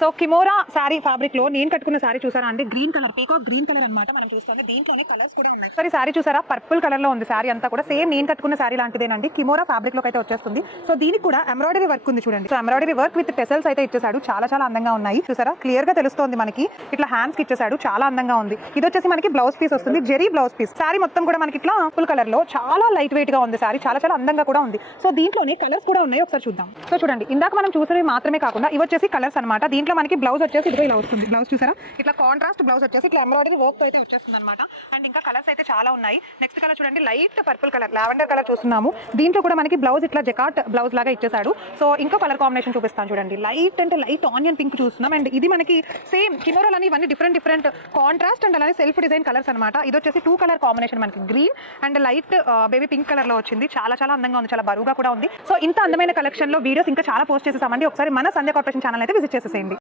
So Kimora sari fabric లో నేను కట్టుకున్న శారీ చూసారా అండి, green colour, peacock green colour అన్నమాట. మనం చూస్తాం దీంట్లోనే కలర్స్ కూడా ఉన్నాయి. సరే శారీ చూసారా, పర్పుల్ కలర్ లో ఉంది శారీ అంతా కూడా. సేమ్ నేను కట్టుకున్న శారీ లాంటిదేనండి, కిమోరా ఫ్యాబ్రిక్ లోకి అయితే వచ్చేస్తుంది. సో దీనికి కూడా ఎంబ్రాయిడరీ వర్క్ ఉంది చూడండి. So embroidery work with tassels అయితే ఇచ్చేసాడు. చాలా చాలా అందంగా ఉన్నాయి చూసారా, క్లియర్ గా తెలుస్తోంది మనకి. ఇట్లా హ్యాండ్స్ కి ఇచ్చేసాడు, చాలా అందంగా ఉంది. ఇది వచ్చేసి మనకి బ్లౌజ్ పీస్ వస్తుంది, జెరీ బ్లౌజ్ పీస్. శారీ మొత్తం కూడా మనకి ఇట్లా ఫుల్ కలర్ లో చాలా లైట్ వెయిట్ గా ఉంది శారీ, చాలా చాలా అందంగా కూడా ఉంది. సో దీంట్లోనే కలర్స్ కూడా ఉన్నాయి, ఒకసారి చూద్దాం. సో చూడండి, ఇందాక మనం చూసేవి మాత్రమే కాకుండా ఇవి వచ్చేసి కలర్స్ అనమాట. దీంట్లో మనకి బ్లౌజ్ వచ్చేసి ఇదిగో ఇలా వస్తుంది. బ్లౌజ్ చూసారా, ఇట్లా కాంట్రాస్ట్ బ్లౌజ్ వచ్చేసి ఇట్లా ఎంబ్రాయిడరీ వర్క్ తో అయితే వచ్చేస్తుంది అనమాట. అండ్ ఇంకా కలర్స్ అయితే చాలా ఉన్నాయి. నెక్స్ట్ కలర్ చూడండి, light purple colour, lavender colour చూస్తున్నాము. దీంట్లో కూడా మనకి బ్లౌజ్ ఇట్లా జకాట్ బ్లౌజ్ లాగా ఇచ్చేసాడు. సో ఇంకో కలర్ కాంబినేషన్ చూపిస్తాను చూడండి, లైట్ అంటే లైట్ ఆనియన్ పింక్ చూస్తున్నాం. అండ్ ఇది మనకి సేమ్ కిమోరాలని ఇవన్నీ డిఫరెంట్ కాంట్రాస్ట్ అండ్ అలానే సెల్ఫ్ డిజైన్ కలర్స్ అనమాట. ఇది వచ్చేసి 2 కలర్ కాంబినేషన్, మనకి green and light baby pink colour లో వచ్చింది. చాలా చాలా అందంగా ఉంది, చాలా బరువుగా కూడా ఉంది. సో ఇంత అందమైన కలెక్షన్ లో వీడియోస్ ఇంకా చాలా పోస్ట్ చేసేసామండి. ఒకసారి మన సంధ్య కార్పొరేషన్ ఛానల్ అయితే విజిట్ చేసేసేయండి.